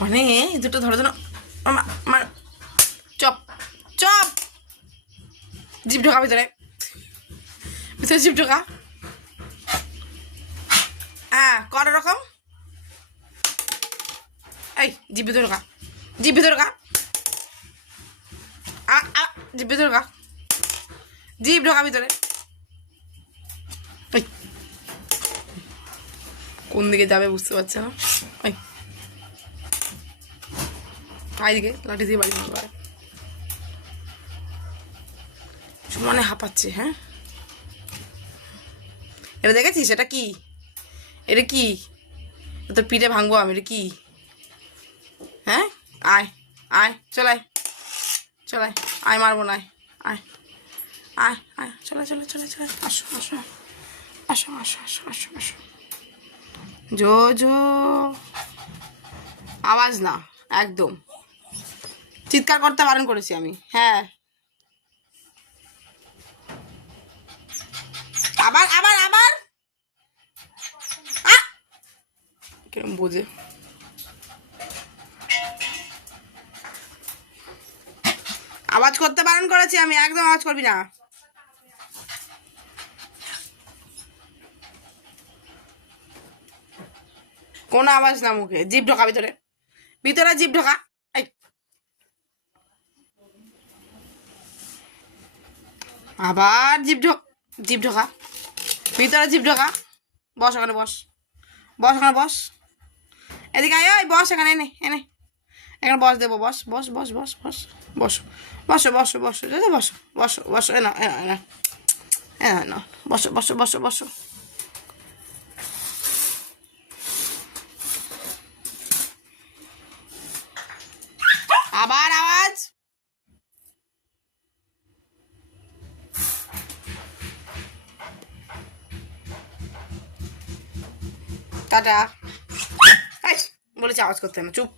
মানে দুটো ধরো ধরো আমার চপ চপ জিভ ঢোকা ভিতরে ভিতরে জিভ ঢোকা। হ্যাঁ কত রকম এই জিভ ভিতরে ঢোকা জিভ ভিতরে ঢোকা জিভ ভিতরে ঢোকা জিভ ঢোকা ভিতরে। ওই কোন দিকে যাবে বুঝতে পারছে না। ওই দিকে লাঠি দিয়ে বাড়ি মারবে সমানে হাঁপাচ্ছে। হ্যাঁ এটা দেখেছিস এটা কি এটা কি তোর পিঠে ভাঙবো আমি এটা কি। হ্যাঁ আয় আয় চলাই চলাই আয় মারবো না আয় আয় আয় চলে চলে চলে চলে আসো আসো আসো আসো আসো আসো আসো জো জো আওয়াজ না একদম চিৎকার করতে বারণ করেছি আমি। হ্যাঁ আবার আবার আবার কিরম বোঝে। আওয়াজ করতে বারণ করেছি আমি একদম আওয়াজ করবি না। কোনো আওয়াজ না মুখে জিভ ঢোকা ভিতরে ভিতরে জিভ ঢোকা। এই আবার জিভ ঢোকা ভিতরে জিভ ঢোকা। বস ওখানে বস বস ওখানে বস এদিকে আয় ওই বস এখানে এনে এনে এখানে বস দেবো বস বস বস বস বস বসো বসো বসো বসো বসো বসো বসো এ না এনা না বসো বসো বসো বসো। আবার আওয়াজ টাটা বলেছি আওয়াজ করতে না চুপ।